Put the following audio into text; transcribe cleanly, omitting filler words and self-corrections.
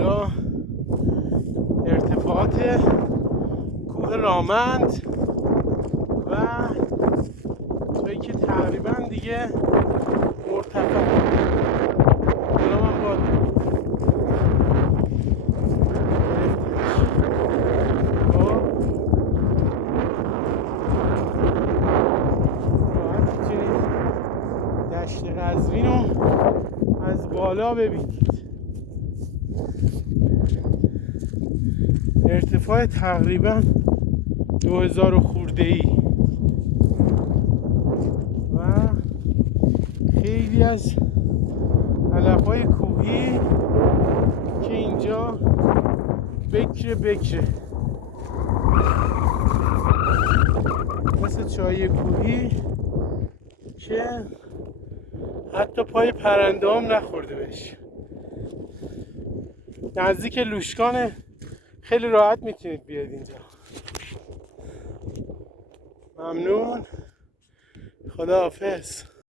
اینجا ارتفاعات کوه رامند و جایی که تقریبا دیگه مرتفع. حالا من با راحت میتونید دشت قزوین رو از بالا ببینید. ارتفاع تقریبا 2000 خورده ای و خیلی از علف‌های کوهی که اینجا بکره مثل چای کوهی که حتی پای پرنده هم نخورده بهش. نزدیک لوشکانه، خیلی راحت میتونید بیاید اینجا. ممنون، خداحافظ.